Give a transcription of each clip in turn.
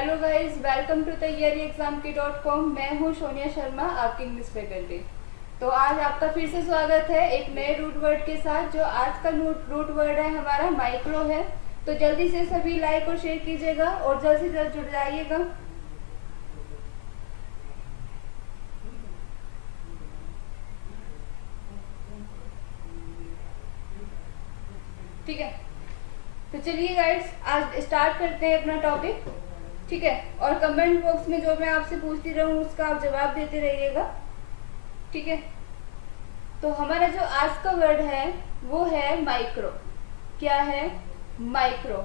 Hello guys, welcome to तैयारीexamki.com। मैं हूं सोनिया शर्मा, आपकी इंग्लिश फैकल्टी। तो आज आपका फिर से स्वागत है एक नए रूट वर्ड के साथ। जो आज का रूट वर्ड है हमारा माइक्रो है। तो जल्दी से सभी लाइक और शेयर कीजिएगा और जल्द से जल्द जुड़ जाइएगा। ठीक है, तो चलिए गाइस आज स्टार्ट करते हैं अपना टॉपिक। ठीक है, और कमेंट बॉक्स में जो मैं आपसे पूछती रहूं उसका आप जवाब देते रहिएगा। ठीक है, तो हमारा जो आज का वर्ड है वो है माइक्रो। क्या है? माइक्रो।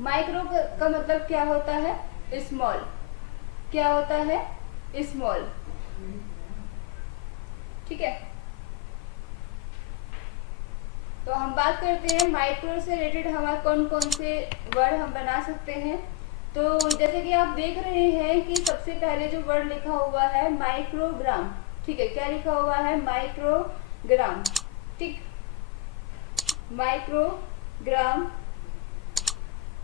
माइक्रो का मतलब क्या होता है? स्मॉल। क्या होता है? स्मॉल। ठीक है, तो हम बात करते हैं माइक्रो से रिलेटेड हमारे कौन कौन से वर्ड हम बना सकते हैं। तो जैसे कि आप देख रहे हैं कि सबसे पहले जो वर्ड लिखा हुआ है माइक्रोग्राम। ठीक है, क्या लिखा हुआ है? माइक्रोग्राम। ठीक, माइक्रोग्राम।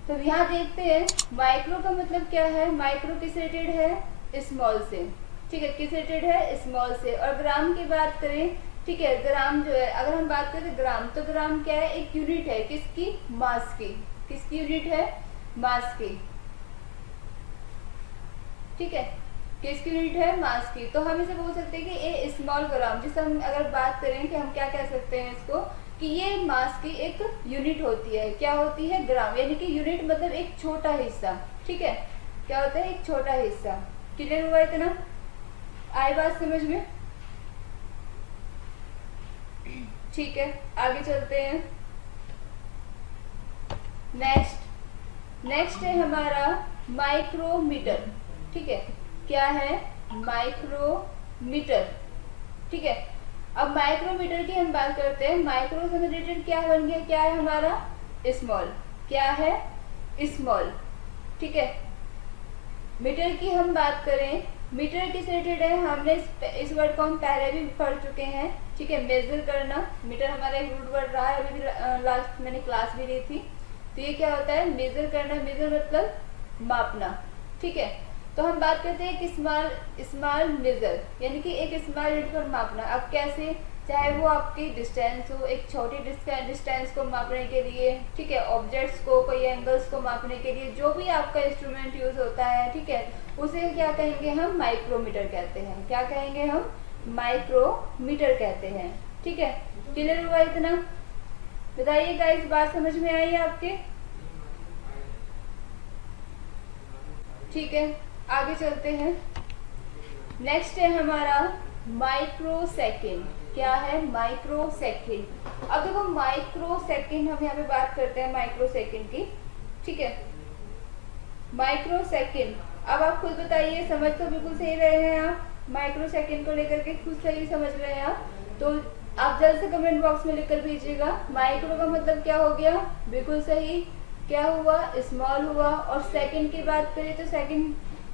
तो यहाँ देखते हैं माइक्रो का मतलब क्या है। माइक्रो किस रिलेटेड है? स्मॉल से। ठीक है, किस रिलेटेड है? स्मॉल से। और ग्राम की बात करें, ठीक है, ग्राम जो है, अगर हम बात करें ग्राम, तो ग्राम क्या है? एक यूनिट है। किसकी? मास की। किसकी यूनिट है? मास की। ठीक है, किसकी यूनिट है? मास की। तो हम इसे बोल सकते हैं कि ए स्मॉल ग्राम, जिसे हम अगर बात करें कि हम क्या कह सकते हैं इसको, कि ये मास की एक यूनिट होती है। क्या होती है? ग्राम। यानी कि यूनिट मतलब एक छोटा हिस्सा। ठीक है, क्या होता है? एक छोटा हिस्सा। क्लियर हुआ इतना? आई बात समझ में? ठीक है, आगे चलते हैं। नेक्स्ट है हमारा माइक्रोमीटर। ठीक है, क्या है? माइक्रोमीटर। ठीक है, अब माइक्रोमीटर की हम बात करते हैं। माइक्रो से रिलेटेड क्या बन गया? क्या है हमारा? स्मॉल। क्या है? स्मॉल। ठीक है, मीटर की हम बात करें, मीटर किस रिलेटेड है? हमने इस वर्ड को हम पहले भी पढ़ चुके हैं। ठीक है, मेजर करना। मीटर हमारा एक रूट वर्ड रहा है, अभी भी लास्ट मैंने क्लास भी ली थी। तो ये क्या होता है? मेजर करना। मेजर मतलब मापना। ठीक है, तो हम बात करते हैं कि स्मॉल मेजर, यानी कि एक स्मॉल यूनिट पर मापना। अब कैसे? चाहे वो आपकी डिस्टेंस हो, एक छोटी डिस्टेंस को मापने के लिए, ठीक है, ऑब्जेक्ट्स को, कोई एंगल्स को मापने के लिए जो भी आपका इंस्ट्रूमेंट यूज होता है, ठीक है, उसे क्या कहेंगे हम? माइक्रोमीटर कहते हैं। क्या कहेंगे हम? माइक्रोमीटर कहते हैं। ठीक है, क्लियर हुआ इतना? बताइएगा, इस बात समझ में आई है आपके? ठीक है, आगे चलते हैं। नेक्स्ट है हमारा माइक्रो सेकेंड। क्या है? Micro second. अब देखो माइक्रो सेकेंड हम यहाँ पे बात करते हैं माइक्रो सेकेंड की। ठीक है, माइक्रो सेकेंड। अब आप खुद बताइए, समझ तो बिल्कुल सही रहे हैं आप? माइक्रो सेकेंड को लेकर के खुद सही समझ रहे हैं आप? तो आप जल्द से कमेंट बॉक्स में लिखकर भेजिएगा। माइक्रो का मतलब क्या हो गया? बिल्कुल सही। क्या हुआ? स्मॉल हुआ। और सेकेंड की बात करें तो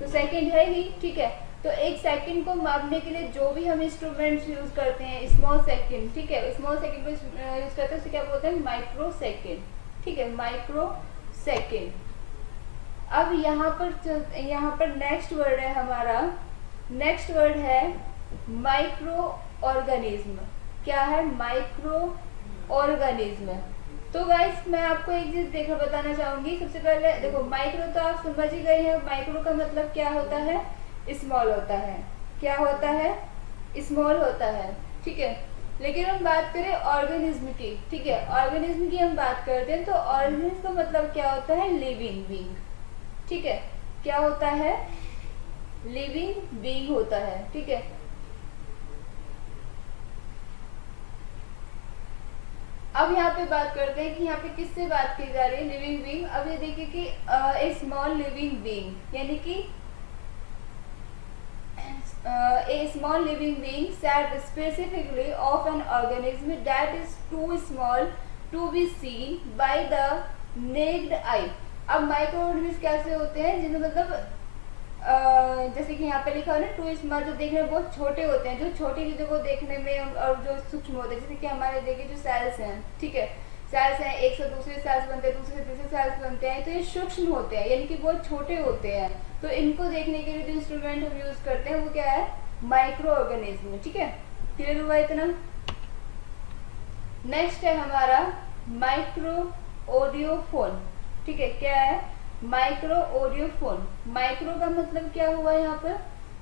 सेकेंड है ही। ठीक है, तो एक सेकंड को मापने के लिए जो भी हम इंस्ट्रूमेंट्स यूज करते हैं, स्मॉल सेकंड। ठीक है, स्मॉल सेकंड को यूज करते हैं, उसे क्या बोलते हैं? Micro second. ठीक है, माइक्रो सेकंड। अब यहाँ पर नेक्स्ट वर्ड है हमारा। नेक्स्ट वर्ड है माइक्रो ऑर्गेनिज्म। क्या है? Micro organism. तो गाइस मैं आपको एक चीज बताना चाहूंगी। सबसे पहले देखो, माइक्रो तो आप समझ ही गए हैं। माइक्रो का मतलब क्या होता है? स्मॉल होता है। क्या होता है? स्मॉल होता है। ठीक है, लेकिन हम बात करें ऑर्गेनिज्म की। ठीक है, ऑर्गेनिज्म की हम बात करते हैं तो ऑर्गेनिज्म का मतलब क्या होता है? Living being. ठीक है, क्या होता है? लिविंग बीइंग होता है। ठीक है, अब यहाँ पे बात करते हैं कि यहाँ पे किससे बात की जा रही है? Living being. अब ये देखिए कि ए स्मॉल लिविंग बीइंग, यानी कि a small living being said specifically of an organism that is too small to be seen by the naked eye। अब माइक्रो ऑर्गेनिज्म कैसे होते हैं? जिन्हें मतलब जैसे कि यहाँ पे लिखा है ना, टू स्मॉल, जो देखने में बहुत छोटे होते हैं, जो छोटी चीजों को देखने में और जो सूक्ष्म होते हैं, जैसे कि हमारे देखिए जो सेल्स हैं। ठीक है, सेल्स हैं, एक से दूसरे सेल्स बनते हैं, दूसरे से तीसरे सेल्स बनते हैं, तो ये सूक्ष्म होते हैं यानी कि बहुत छोटे होते हैं। तो इनको देखने के लिए जो इंस्ट्रूमेंट हम यूज करते हैं वो क्या है, माइक्रो ऑर्गेनिज्म। ठीक है, क्लियर हुआ इतना। नेक्स्ट है हमारा माइक्रो ऑडियोफोन। ठीक है, क्या है, माइक्रो ऑडियोफोन। माइक्रो का मतलब क्या हुआ यहाँ पर,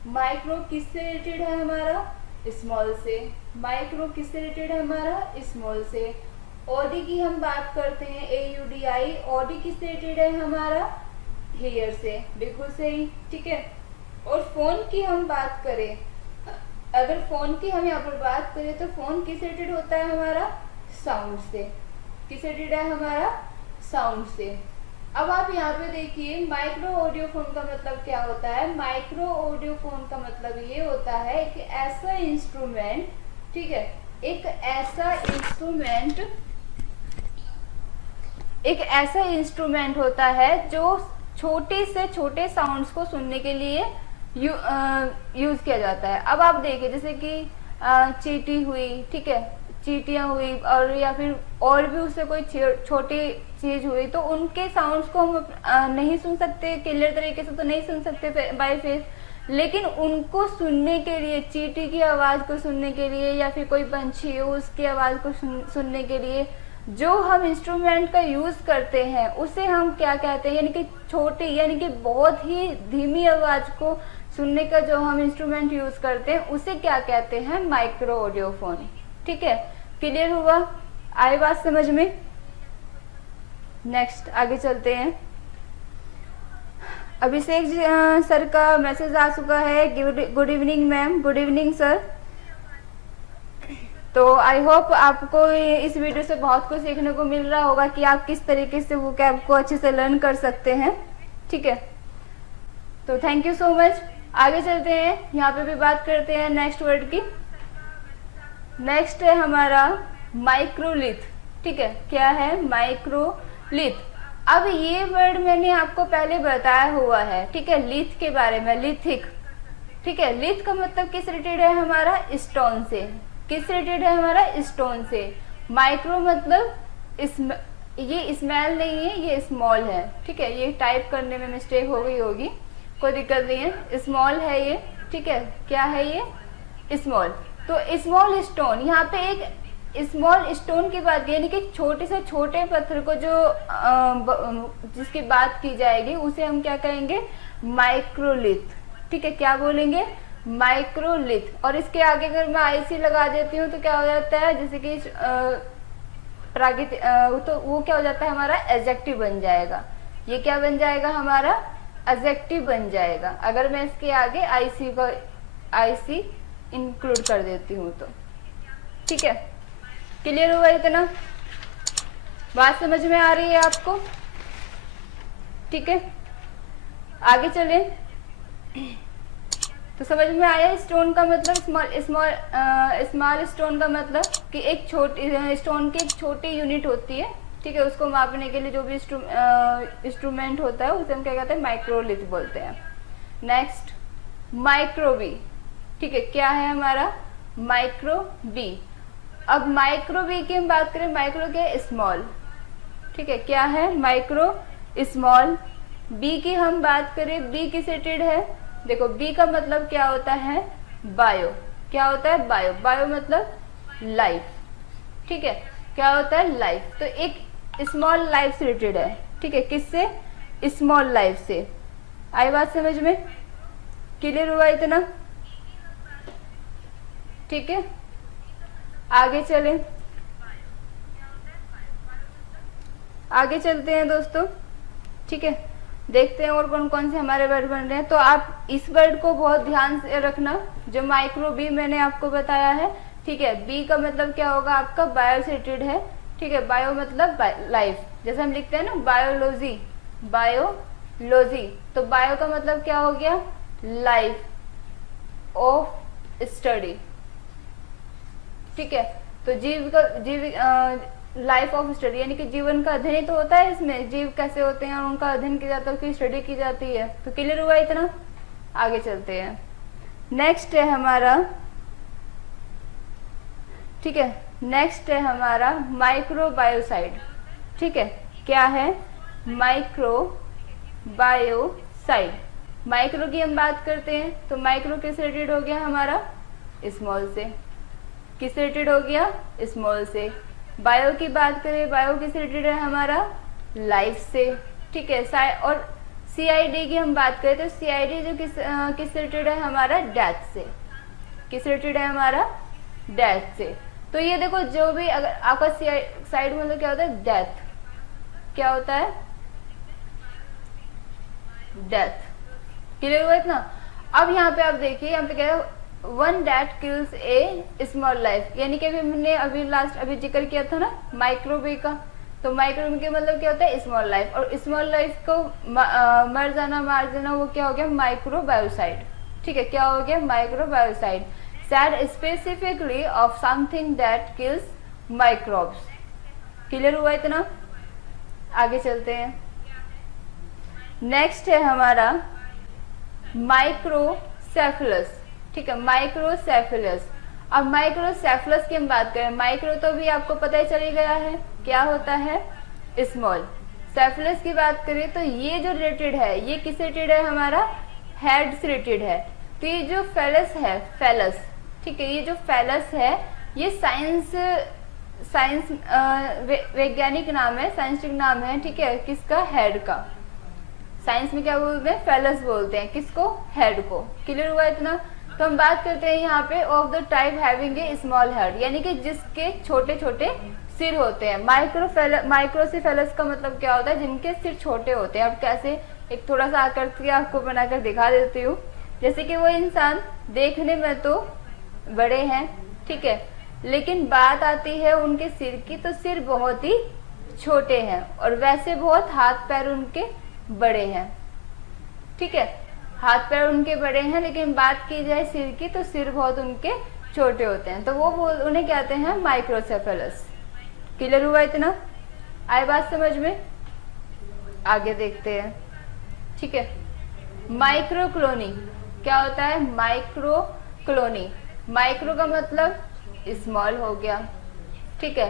माइक्रो किससे रिलेटेड है हमारा, स्मॉल से। माइक्रो किससे रिलेटेड है हमारा, स्मॉल से। ऑडी की हम बात करते हैं, AUDI, ऑडी किससे रिलेटेड है हमारा, हेयर से, बिल्कुल सही। ठीक है, और फोन की हम बात करें, अगर फोन की हम यहाँ पर बात करें तो फोन किस रिलेटेड होता है हमारा, साउंड से। किस रिलेटेड है हमारा, साउंड से। अब आप यहाँ पे देखिए माइक्रो ऑडियोफोन का मतलब क्या होता है। माइक्रो ऑडियोफोन का मतलब ये होता है कि ऐसा इंस्ट्रूमेंट, ठीक है, एक ऐसा इंस्ट्रूमेंट होता है जो छोटे से छोटे साउंड्स को सुनने के लिए यूज किया जाता है। अब आप देखिए जैसे कि चींटी हुई, ठीक है, चींटियां हुई, और या फिर और भी उससे कोई छोटी चीज हुई, तो उनके साउंड्स को हम नहीं सुन सकते क्लियर तरीके से, तो नहीं सुन सकते बाय फेस, लेकिन उनको सुनने के लिए, चींटी की आवाज को सुनने के लिए या फिर कोई पंछी हो उसकी आवाज को सुनने के लिए जो हम इंस्ट्रूमेंट का यूज करते हैं उसे हम क्या कहते हैं, यानी कि छोटी, यानी कि बहुत ही धीमी आवाज को सुनने का जो हम इंस्ट्रूमेंट यूज करते हैं उसे क्या कहते हैं, माइक्रो ऑडियोफोन। ठीक है, क्लियर हुआ, आई बात समझ में। नेक्स्ट आगे चलते हैं। अभिषेक सर का मैसेज आ चुका है, good evening ma'am, good evening sir. तो आई होप आपको इस वीडियो से बहुत कुछ सीखने को मिल रहा होगा कि आप किस तरीके से वो कैब को अच्छे से लर्न कर सकते हैं। ठीक है, तो थैंक यू सो मच। आगे चलते हैं, यहाँ पे भी बात करते हैं नेक्स्ट वर्ड की। नेक्स्ट है हमारा माइक्रोलिथ। ठीक है, क्या है, माइक्रोलिथ। अब ये वर्ड मैंने आपको पहले बताया हुआ है, ठीक है, लिथ के बारे में, लिथिक। ठीक है, लिथ का मतलब किस रिलेटेड है हमारा, स्टोन से। किस रिलेटेड है हमारा, स्टोन से। माइक्रो मतलब ये स्मॉल नहीं है, ये स्मॉल है। ठीक है, ये टाइप करने में मिस्टेक हो गई होगी, कोई दिक्कत नहीं है, स्मॉल है ये। ठीक है, क्या है ये, स्मॉल। तो स्मॉल स्टोन, यहाँ पे एक स्मॉल स्टोन की बात, यानी कि छोटे से छोटे पत्थर को जो जिसकी बात की जाएगी उसे हम क्या कहेंगे, माइक्रोलिथ। ठीक है, क्या बोलेंगे, माइक्रोलिथ। और इसके आगे अगर मैं IC लगा देती हूँ तो क्या हो जाता है, जैसे कि तो वो क्या हो जाता है हमारा, एडजेक्टिव बन जाएगा। ये क्या बन जाएगा हमारा, एडजेक्टिव बन जाएगा, अगर मैं इसके आगे IC इंक्लूड कर देती हूँ तो। ठीक है, क्लियर हुआ इतना, बात समझ में आ रही है आपको। ठीक है, आगे चले। तो समझ में आया, स्टोन का मतलब स्मॉल स्टोन का मतलब कि एक छोटी स्टोन की एक छोटी यूनिट होती है। ठीक है, उसको मापने के लिए जो भी इंस्ट्रूमेंट होता है उसे हम क्या कहते हैं, माइक्रोलिथ बोलते हैं। नेक्स्ट माइक्रोबी। ठीक है, क्या है हमारा, माइक्रोबी। अब माइक्रोबी की हम बात करें, माइक्रो क्या है, स्मॉल। ठीक है, क्या है, माइक्रो स्मॉल। बी की हम बात करें, बी किस रिलेटेड है, देखो बी का मतलब क्या होता है, बायो। क्या होता है, बायो। बायो मतलब लाइफ। ठीक है, क्या होता है, लाइफ। तो एक स्मॉल लाइफ से रिलेटेड है। ठीक है, किससे, स्मॉल लाइफ से। आई बात समझ में, क्लियर हुआ इतना। ठीक है, आगे चलें, आगे चलते हैं दोस्तों। ठीक है, देखते हैं और कौन कौन से हमारे वर्ड बन रहे हैं। तो आप इस वर्ड को बहुत ध्यान से रखना, जो माइक्रो बी मैंने आपको बताया है। ठीक है, बी का मतलब क्या होगा आपका, बायो से रिलेटेड है। ठीक है, बायो मतलब लाइफ, जैसे हम लिखते हैं ना बायोलॉजी, बायोलॉजी। तो बायो का मतलब क्या हो गया, लाइफ ऑफ स्टडी। ठीक है, तो लाइफ ऑफ स्टडी यानी कि जीवन का अध्ययन तो होता है, इसमें जीव कैसे होते हैं और उनका अध्ययन किया जाता है, उसकी स्टडी की जाती है। तो क्लियर हुआ इतना, आगे चलते हैं। नेक्स्ट है हमारा, ठीक है, नेक्स्ट है हमारा माइक्रोबायोसाइड। ठीक है, क्या है? माइक्रोबायोसाइड। माइक्रो की हम बात करते हैं तो माइक्रो किस रिलेटेड हो गया हमारा? स्मॉल से। किस रिलेटेड हो गया? स्मॉल से। बायो की बात करें, बायो किस रिलेटेड है हमारा? लाइफ से। ठीक है, और सीआईडी की हम बात करें तो सीआईडी जो किस रिलेटेड है हमारा? डेथ से। किस रिलेटेड है हमारा? डेथ से। तो ये देखो, जो भी अगर आपका साइड मतलब क्या होता है? डेथ। क्या होता है? डेथ। क्लियर हुआ इतना? अब यहाँ पे आप देखिए, यहाँ पे क्या है? वन डेट किल्स ए स्मॉल लाइफ, यानी कि हमने अभी जिक्र किया था ना माइक्रोबी का। तो माइक्रोबी के मतलब क्या होता है? Small life. और स्मॉल लाइफ को मर जाना, मार देना, वो क्या हो गया? माइक्रोबायोसाइड। ठीक है, क्या हो गया? माइक्रोबायोसाइड। said specifically of something that kills microbes। Clear हुआ इतना? आगे चलते हैं। नेक्स्ट है हमारा माइक्रोसेफेलस। ठीक है, माइक्रोसेफेलस। अब माइक्रोसेफेलस की हम बात करें, माइक्रो तो भी आपको पता ही चल गया है क्या होता है? स्मॉल। सेफेलस की बात करें तो ये जो रिलेटेड है, ये किस रिलेटेड है हमारा? हेड से रिलेटेड है। तो ये जो फेलस है, फेलस, ठीक है, ये जो फेलस है ये साइंस वैज्ञानिक नाम है, साइंटिफिक नाम है। ठीक है, किसका? हेड का। साइंस में क्या बोलते हैं? फेलस बोलते हैं। किसको? हेड को। क्लियर हुआ इतना? तो हम बात करते हैं यहाँ पे of the type having a small head, यानी कि जिसके छोटे छोटे सिर होते हैं। माइक्रोसेफेलस का मतलब क्या होता है? जिनके सिर छोटे होते हैं। अब कैसे? एक थोड़ा सा आकृति आपको बनाकर दिखा देती हूँ। जैसे कि वो इंसान देखने में तो बड़े हैं, ठीक है, लेकिन बात आती है उनके सिर की तो सिर बहुत ही छोटे हैं, और वैसे बहुत हाथ पैर उनके बड़े हैं। ठीक है, हाथ पैर उनके बड़े हैं, लेकिन बात की जाए सिर की तो सिर बहुत उनके छोटे होते हैं। तो वो उन्हें कहते हैं माइक्रोसेफेलस। क्लियर हुआ इतना? आई बात समझ में? आगे देखते हैं। ठीक है, माइक्रोक्लोनी क्या होता है? माइक्रोक्लोनी। माइक्रो का मतलब स्मॉल हो गया। ठीक है,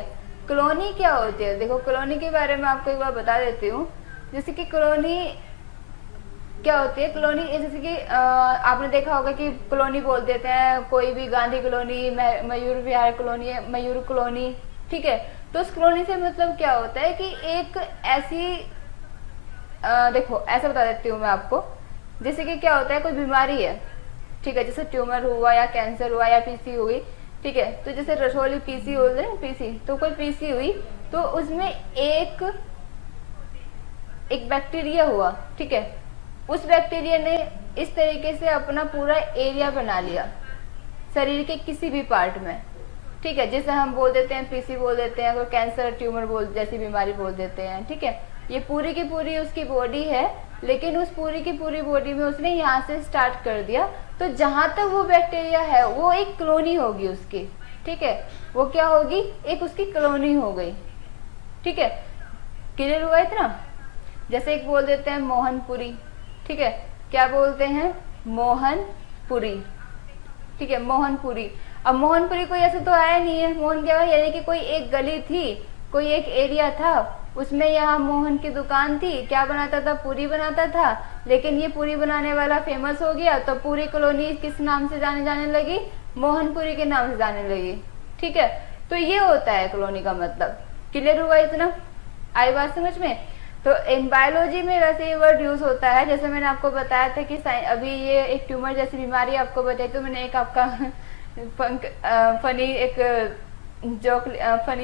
क्लोनी क्या होती है? देखो, क्लोनी के बारे में आपको एक बार बता देती हूँ। जैसे कि क्लोनी क्या होती है? क्लोनी जैसे कि आपने देखा होगा कि क्लोनी बोल देते हैं, कोई भी गांधी कॉलोनी, मयूर विहार कॉलोनी, मयूर कॉलोनी। ठीक है, तो उस कॉलोनी से मतलब क्या होता है कि एक ऐसी देखो ऐसा बता देती हूँ मैं आपको। जैसे कि क्या होता है, कोई बीमारी है, ठीक है, जैसे ट्यूमर हुआ या कैंसर हुआ या पीसी हुई। ठीक है, तो जैसे रसोली पीसी हो गए, पीसी तो कोई पीसी हुई तो उसमें एक बैक्टीरिया हुआ। ठीक है, उस बैक्टीरिया ने इस तरीके से अपना पूरा एरिया बना लिया शरीर के किसी भी पार्ट में। ठीक है, जैसे हम बोल देते हैं पीसी बोल देते हैं, कोई कैंसर ट्यूमर जैसी बीमारी बोल देते हैं। ठीक है, ये पूरी की पूरी उसकी बॉडी है, लेकिन उस पूरी की पूरी बॉडी में उसने यहाँ से स्टार्ट कर दिया, तो जहां तक वो बैक्टीरिया है वो एक कॉलोनी होगी उसकी। ठीक है, वो क्या होगी? एक उसकी कॉलोनी हो गई। ठीक है, क्लियर हुआ इतना? जैसे एक बोल देते हैं मोहनपुरी। ठीक है, क्या बोलते हैं? मोहनपुरी। ठीक है, मोहनपुरी। अब मोहनपुरी कोई ऐसे तो आया नहीं है। मोहन क्या है? यानी कि कोई एक गली थी, कोई एक एरिया था, उसमें यहाँ मोहन की दुकान थी, क्या बनाता था? पूरी बनाता था। लेकिन ये पूरी बनाने वाला फेमस हो गया तो पूरी कॉलोनी किस नाम से जाने लगी? मोहनपुरी के नाम से जाने लगी। ठीक है, तो ये होता है कॉलोनी का मतलब। क्लियर हुआ इतना? आई बात समझ में? तो इन बायोलॉजी में वैसे ये वर्ड यूज होता है। जैसे मैंने आपको बताया था कि अभी ये एक ट्यूमर जैसी बीमारी आपको बताई, तो मैंने एक आपका फनी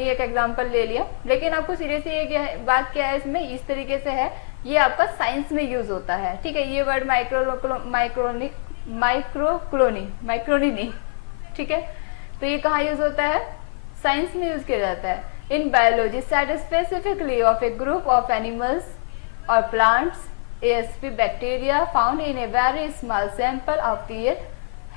एक एग्जांपल ले लिया, लेकिन आपको सीरियसली ये बात क्या है इसमें, इस तरीके से है, ये आपका साइंस में यूज होता है। ठीक है, ये वर्ड माइक्रोक्लोनी नहीं। ठीक है, तो ये कहाँ यूज होता है? साइंस में यूज किया जाता है। In biology set specifically of a group of animals और plants ASP bacteria found in a very small sample of their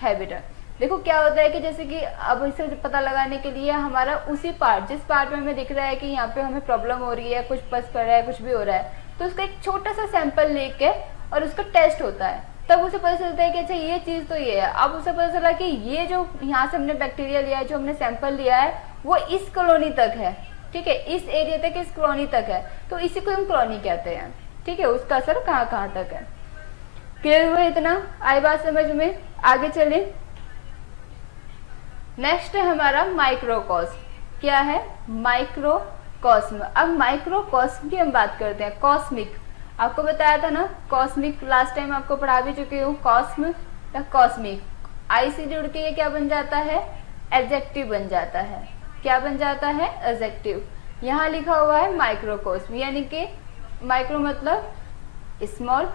habitat. देखो क्या होता है कि जैसे कि अब इसे पता लगाने के लिए हमारा उसी पार्ट, जिस पार्ट में हमें दिख रहा है कि यहाँ पे हमें प्रॉब्लम हो रही है, कुछ पस कर रहा है, कुछ भी हो रहा है, तो उसका एक छोटा सा सैंपल लेके और उसका टेस्ट होता है। तब उसे पता चलता है कि अच्छा ये चीज तो ये है। अब उसे पता चला कि ये जो यहाँ से हमने बैक्टीरिया लिया है, जो हमने सैंपल लिया है, वो इस कॉलोनी तक है, ठीक है, इस एरिया तक, इस कॉलोनी तक है, तो इसी को हम कॉलोनी कहते हैं, ठीक है। उसका असर कहाँ कहाँ तक है। क्लियर हुआ इतना? आई बात समझ में? आगे चले। नेक्स्ट है हमारा माइक्रोकॉस्म। क्या है? माइक्रोकॉस्म। अब माइक्रोकॉस्म की हम बात करते हैं। कॉस्मिक आपको बताया था ना, कॉस्मिक लास्ट टाइम आपको पढ़ा भी चुकी हूँ। कॉस्म या कॉस्मिक, आई से जुड़ के ये क्या बन जाता है? एडजेक्टिव बन जाता है। क्या बन जाता है? एडजेक्टिव। यहाँ लिखा हुआ है माइक्रोकॉस्म, यानी कि माइक्रो मतलब स्मॉल,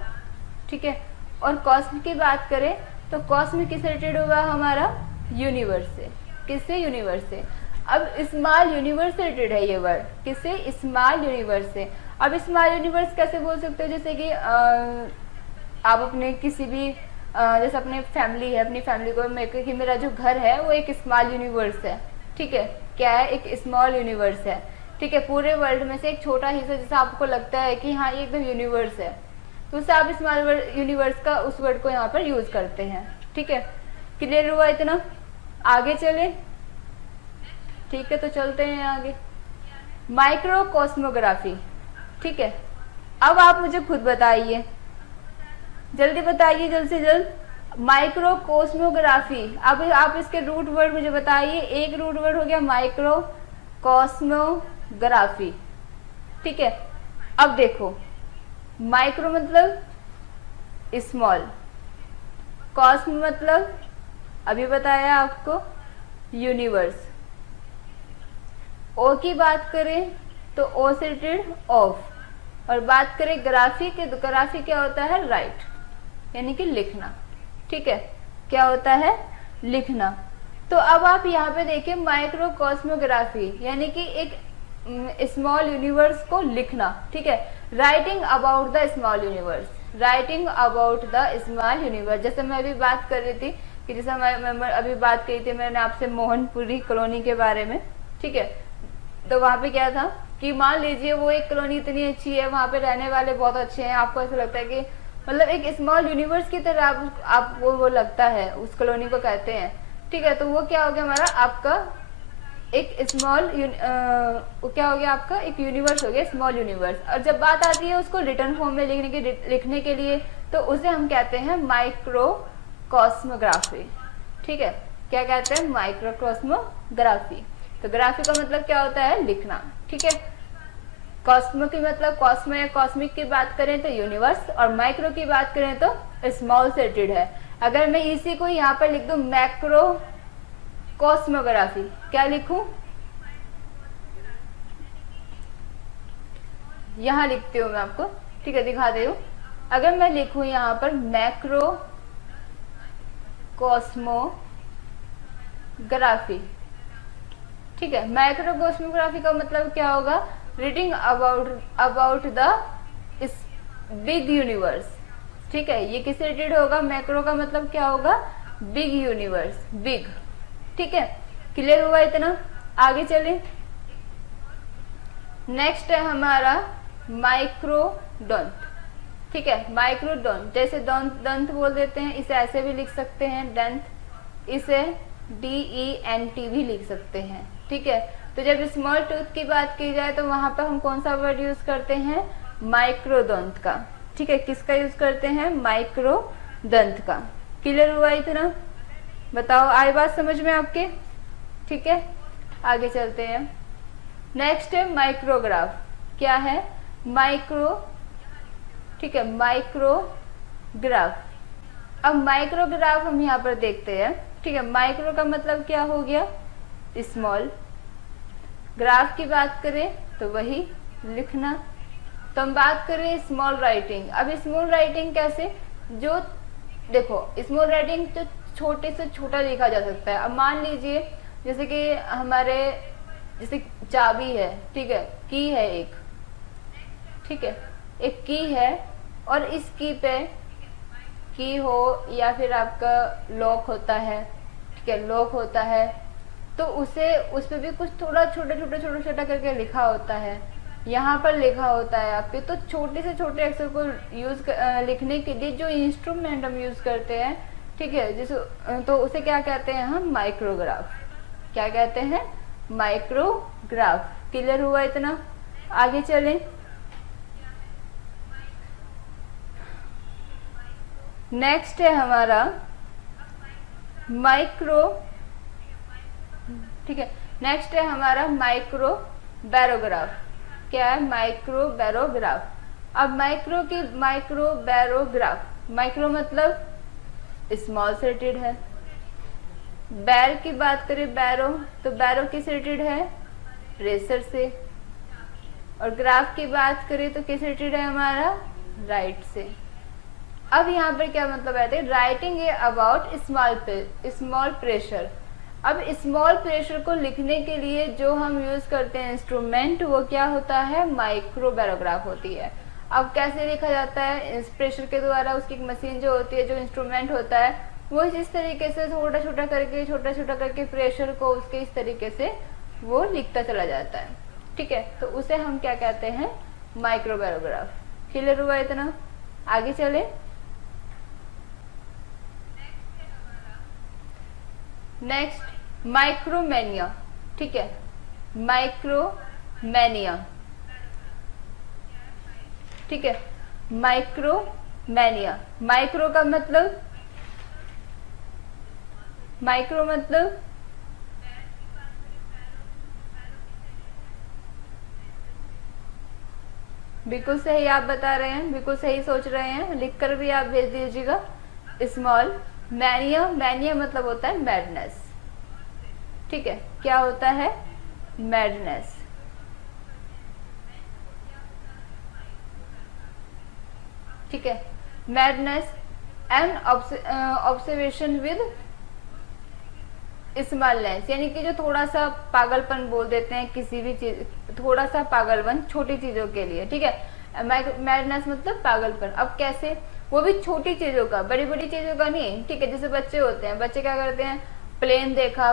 ठीक है, और कॉस्म की बात करें तो कॉस्म किस रिलेटेड हुआ हमारा? यूनिवर्स से। किससे? यूनिवर्स से। अब स्मॉल यूनिवर्स से रिलेटेड है ये वर्ड। किससे? स्मॉल यूनिवर्स से। अब स्मॉल यूनिवर्स कैसे बोल सकते हो? जैसे कि आप अपने किसी भी जैसे अपने फैमिली है, अपनी फैमिली को कि मेरा जो घर है वो एक स्मॉल यूनिवर्स है, ठीक है। क्या है? एक स्मॉल यूनिवर्स है, ठीक है। पूरे वर्ल्ड में से एक छोटा हिस्सा जैसा आपको लगता है कि हाँ ये एकदम यूनिवर्स है, तो उससे आप स्मॉल यूनिवर्स का उस वर्ड को यहाँ पर यूज करते हैं, ठीक है। क्लियर हुआ इतना? आगे चले, ठीक है, तो चलते हैं आगे। माइक्रोकॉस्मोग्राफी, ठीक है। अब आप मुझे खुद बताइए, जल्दी बताइए, जल्द से जल्द। माइक्रोकॉस्मोग्राफी, अब आप इसके रूट वर्ड मुझे बताइए। एक रूट वर्ड हो गया माइक्रोकॉस्मोग्राफी, ठीक है। अब देखो, माइक्रो मतलब स्मॉल, कॉस्म मतलब अभी बताया आपको यूनिवर्स। ओ की बात करें तो ओ से रिलेटेड ऑफ, और बात करें ग्राफी के तो ग्राफी क्या होता है? राइट, यानी कि लिखना, ठीक है। क्या होता है? लिखना। तो अब आप यहाँ पे देखिए माइक्रोकॉस्मोग्राफी यानी कि एक स्मॉल यूनिवर्स को लिखना, ठीक है। Writing about the small universe, writing about the small universe. जैसे मैं अभी बात कर रही थी कि जैसे मैं अभी बात करी थी मैंने आपसे मोहनपुरी कॉलोनी के बारे में, ठीक है। तो वहाँ पे क्या था कि मान लीजिए वो एक कॉलोनी इतनी अच्छी है, वहाँ पे रहने वाले बहुत अच्छे हैं, आपको ऐसा लगता है कि मतलब एक स्मॉल यूनिवर्स की तरह आप वो लगता है, उस कॉलोनी को कहते हैं, ठीक है। तो वो क्या हो गया हमारा? आपका एक स्मॉल क्या हो गया? आपका एक यूनिवर्स हो गया, स्मॉल यूनिवर्स। और जब बात आती है उसको रिटर्न फॉर्म में लिखने के लिए, तो उसे हम कहते हैं माइक्रोकॉस्मोग्राफी, ठीक है। क्या कहते हैं? माइक्रोकॉस्मोग्राफी। तो ग्राफी का मतलब क्या होता है? लिखना, ठीक है। कॉस्मो की मतलब कॉस्मो या कॉस्मिक की बात करें तो यूनिवर्स, और माइक्रो की बात करें तो स्मॉल से रिलेटेड है। अगर मैं इसी को यहाँ पर लिख दूं मैक्रो कॉस्मोग्राफी, क्या लिखूं? यहां लिखती हूं मैं आपको, ठीक है, दिखा दे हूं। अगर मैं लिखूं यहाँ पर मैक्रो कॉस्मोग्राफी, ठीक है। माइक्रो कॉस्मोग्राफी का मतलब क्या होगा? Reading about the big universe, ठीक है। ये किससे रिलेटेड होगा? मैक्रो का मतलब क्या होगा? बिग यूनिवर्स, बिग, ठीक है। क्लियर हुआ इतना? आगे चले। नेक्स्ट है हमारा माइक्रोडोंट, ठीक है। माइक्रोडोंट जैसे दंत बोल देते हैं, इसे ऐसे भी लिख सकते हैं दंत, इसे DENT भी लिख सकते हैं, ठीक है। तो जब स्मॉल टूथ की बात की जाए तो वहां पर हम कौन सा वर्ड यूज करते हैं? माइक्रोदंत का, ठीक है। किसका यूज करते हैं? माइक्रोदंत का। क्लियर हुआ इतना? बताओ, आई बात समझ में आपके? ठीक है, आगे चलते हैं। नेक्स्ट है माइक्रोग्राफ। क्या है? माइक्रो, ठीक है, माइक्रोग्राफ। अब माइक्रोग्राफ हम यहाँ पर देखते हैं, ठीक है। माइक्रो का मतलब क्या हो गया? स्मॉल। ग्राफ की बात करें तो वही लिखना। तो हम बात करें स्मॉल राइटिंग। अब स्मॉल राइटिंग कैसे? जो देखो स्मॉल राइटिंग तो छोटे से छोटा लिखा जा सकता है। अब मान लीजिए जैसे कि हमारे जैसे चाबी है, ठीक है, की है एक, ठीक है, एक की है, और इस की पे की हो या फिर आपका लॉक होता है, ठीक है, लॉक होता है, तो उसे उस पे भी कुछ थोड़ा छोटा छोटा करके लिखा होता है, यहाँ पर लिखा होता है आपके, तो छोटे से छोटे अक्षर को लिखने के लिए जो इंस्ट्रूमेंट हम यूज करते हैं, ठीक है, जिस तो उसे क्या कहते हैं हम, माइक्रोग्राफ। क्या कहते हैं, माइक्रोग्राफ। क्लियर हुआ इतना? आगे चलें। नेक्स्ट है हमारा माइक्रो, ठीक है, नेक्स्ट है हमारा माइक्रो बैरोग्राफ। क्या है, माइक्रो बैरोग्राफ। अब माइक्रो बैरोग्राफ, माइक्रो मतलब स्मॉल से रिलेटेड है। बैर की बात करें, बैरो, तो बैरो किस रिलेटेड है, रेसर से। और ग्राफ की बात करें तो किस रिलेटेड है हमारा, राइट से। अब यहाँ पर क्या मतलब रहता है, writing a about small pressure. अब स्मॉल प्रेशर को लिखने के लिए जो हम यूज करते हैं इंस्ट्रूमेंट, वो क्या होता है, माइक्रो बैरोग्राफ होती है। अब कैसे लिखा जाता है, इस प्रेशर के द्वारा उसकी एक मशीन जो होती है, जो इंस्ट्रूमेंट होता है, वो इस तरीके से छोटा छोटा करके प्रेशर को उसके इस तरीके से वो लिखता चला जाता है, ठीक है, तो उसे हम क्या कहते हैं, माइक्रो बैरोग्राफ। क्लियर हुआ इतना? आगे चले। नेक्स्ट माइक्रोमेनिया, ठीक है, माइक्रोमेनिया, ठीक है, माइक्रोमेनिया। माइक्रो का मतलब, माइक्रो मतलब बिल्कुल सही आप बता रहे हैं, बिल्कुल सही सोच रहे हैं, लिखकर भी आप भेज दीजिएगा। स्मॉल मैनिया, मैनिया मतलब होता है मैडनेस, ठीक है, क्या होता है, मैडनेस, ठीक है, madness and observation with small lens, यानी कि जो थोड़ा सा पागलपन बोल देते हैं किसी भी चीज, थोड़ा सा पागलपन छोटी चीजों के लिए, ठीक है। मैडनेस मतलब पागलपन। अब कैसे, वो भी छोटी चीजों का, बड़ी बड़ी चीजों का नहीं, ठीक है। जैसे बच्चे होते हैं, बच्चे क्या करते हैं, प्लेन देखा,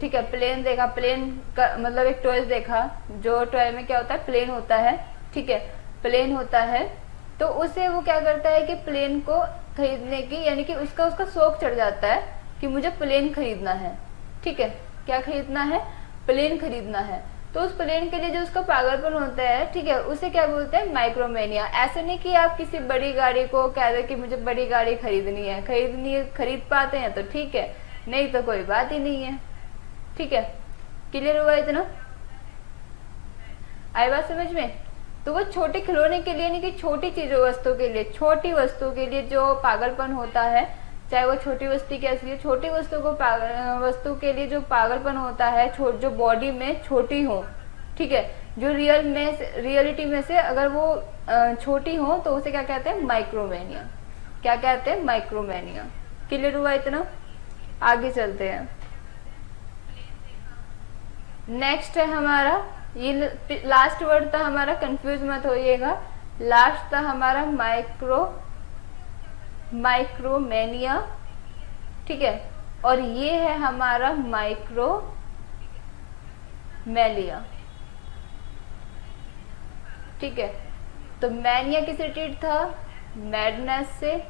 ठीक है, प्लेन देखा, प्लेन का मतलब एक टॉय देखा, जो टॉय में क्या होता है, प्लेन होता है, ठीक है, प्लेन होता है, तो उसे वो क्या करता है कि प्लेन को खरीदने की, यानी कि उसका शौक चढ़ जाता है कि मुझे प्लेन खरीदना है, ठीक है, क्या खरीदना है, प्लेन खरीदना है। तो उस प्लेन के लिए जो उसका पागलपन होता है, ठीक है, उसे क्या बोलते हैं, माइक्रोमेनिया। ऐसे नहीं कि आप किसी बड़ी गाड़ी को कह दे कि मुझे बड़ी गाड़ी खरीदनी है, खरीद पाते हैं तो ठीक है, नहीं तो कोई बात ही नहीं है, ठीक है। क्लियर हुआ इतना? आई बात समझ में? तो वो छोटे खिलौने के लिए नहीं, कि छोटी चीजों वस्तु के लिए, छोटी वस्तु के लिए जो पागलपन होता है, चाहे वो छोटी वस्तु कैसी है, छोटी वस्तु के लिए जो पागलपन होता है, जो बॉडी में छोटी हो, ठीक है, जो रियलिटी में से अगर वो छोटी हो, तो उसे क्या कहते हैं, माइक्रोमेनिया। क्या कहते हैं, माइक्रोमेनिया। क्लियर हुआ इतना? आगे चलते हैं। नेक्स्ट है हमारा, ये लास्ट वर्ड था हमारा, कंफ्यूज मत होइएगा, लास्ट था हमारा माइक्रोमेनिया, ठीक है, और ये है हमारा माइक्रोमेलिया, ठीक है। तो मैनिया किस रिलेटेड था, मैडनेस से,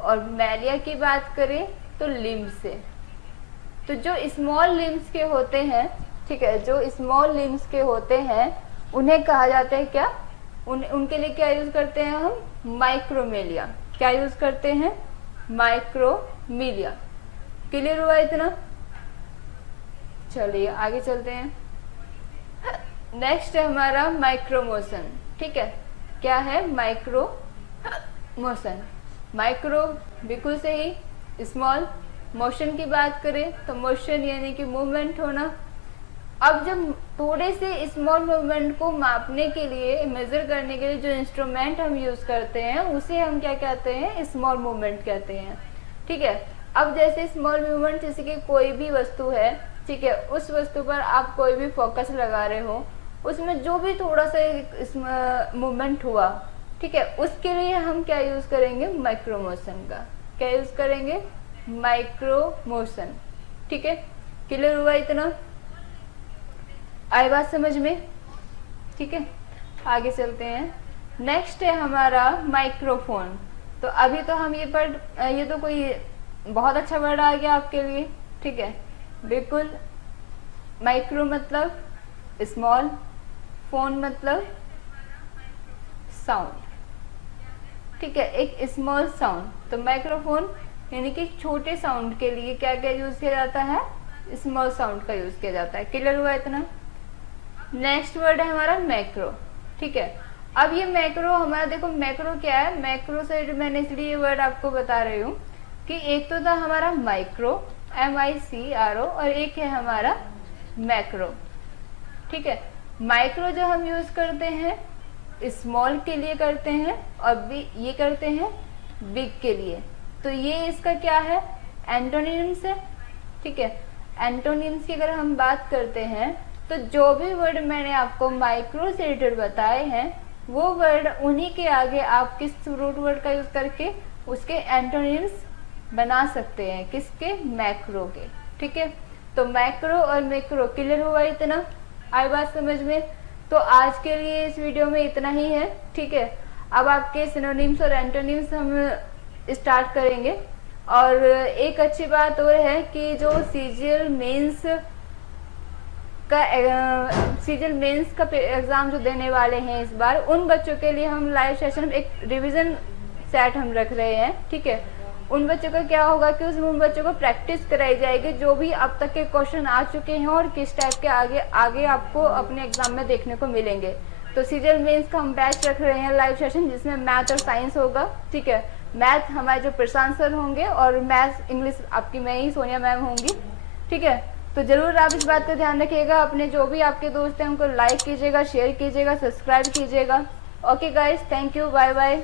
और मैलिया की बात करें तो लिम्ब से। तो जो स्मॉल लिम्स के होते हैं, ठीक है, जो स्मॉल लिम्स के होते हैं, उन्हें कहा जाता है क्या, उनके लिए क्या यूज करते हैं हम, माइक्रोमेलिया। क्या यूज करते हैं, माइक्रोमेलिया। क्लियर हुआ इतना? चलिए आगे चलते हैं। नेक्स्ट है हमारा माइक्रोमोशन, ठीक है। क्या है, माइक्रोमोशन। माइक्रो बिल्कुल सही, स्मॉल। मोशन की बात करें तो मोशन यानी कि मूवमेंट होना। अब जब थोड़े से स्मॉल मूवमेंट को मापने के लिए, मेजर करने के लिए जो इंस्ट्रूमेंट हम यूज करते हैं, उसे हम क्या कहते हैं, स्मॉल मूवमेंट कहते हैं, ठीक है। अब जैसे स्मॉल मूवमेंट, जैसे कि कोई भी वस्तु है, ठीक है, उस वस्तु पर आप कोई भी फोकस लगा रहे हो, उसमें जो भी थोड़ा सा मूवमेंट हुआ, ठीक है, उसके लिए हम क्या यूज करेंगे, माइक्रोमोशन का। क्या यूज करेंगे, माइक्रोमोशन, ठीक है। क्लियर हुआ इतना? आई बात समझ में? ठीक है, आगे चलते हैं। नेक्स्ट है हमारा माइक्रोफोन। तो अभी तो हम ये तो कोई बहुत अच्छा वर्ड आ गया आपके लिए, ठीक है, बिल्कुल। माइक्रो मतलब स्मॉल, फोन मतलब साउंड, ठीक है, एक स्मॉल साउंड। तो माइक्रोफोन यानी कि छोटे साउंड के लिए क्या क्या यूज किया जाता है, स्मॉल साउंड का यूज किया जाता है। क्लियर हुआ इतना। नेक्स्ट वर्ड है हमारा मैक्रो, ठीक है। अब ये मैक्रो हमारा, देखो मैक्रो क्या है, मैक्रो से मैंने इसलिए ये वर्ड आपको बता रही हूँ कि एक तो था हमारा माइक्रो MICRO और एक है हमारा मैक्रो, ठीक है। माइक्रो जो हम यूज करते हैं स्मॉल के लिए करते हैं और ये करते हैं बिग के लिए। तो ये इसका क्या है, एंटोनिम्स है, ठीक है। एंटोनिम्स की अगर हम बात करते हैं तो जो भी वर्ड मैंने आपको माइक्रो से रिलेटेड बताए हैं वो वर्ड उन्हीं के आगे आप किस रूट वर्ड का यूज करके उसके एंटोनिम्स बना सकते हैं, किसके, मैक्रो के, ठीक है। तो मैक्रो और मैक्रो क्लियर हुआ इतना, आई बात समझ में। तो आज के लिए इस वीडियो में इतना ही है, ठीक है। अब आपके सिनोनिम्स और एंटोनिम्स हम स्टार्ट करेंगे। और एक अच्छी बात और है कि जो सीजीएल मेंस का एग्जाम जो देने वाले हैं इस बार, उन बच्चों के लिए हम लाइव सेशन में एक रिवीजन सेट हम रख रहे हैं, ठीक है। उन बच्चों का क्या होगा कि उसमें उन बच्चों को प्रैक्टिस कराई जाएगी जो भी अब तक के क्वेश्चन आ चुके हैं और किस टाइप के आगे आपको अपने एग्जाम में देखने को मिलेंगे। तो सीजीएल मेंस का हम बैच रख रहे हैं लाइव सेशन, जिसमें मैथ और साइंस होगा, ठीक है। मैथ हमारे जो प्रशांत सर होंगे और मैथ इंग्लिश आपकी मैं ही सोनिया मैम होंगी, ठीक है। तो जरूर आप इस बात का ध्यान रखिएगा, अपने जो भी आपके दोस्त हैं उनको लाइक कीजिएगा, शेयर कीजिएगा, सब्सक्राइब कीजिएगा। Okay guys, thank you, bye bye.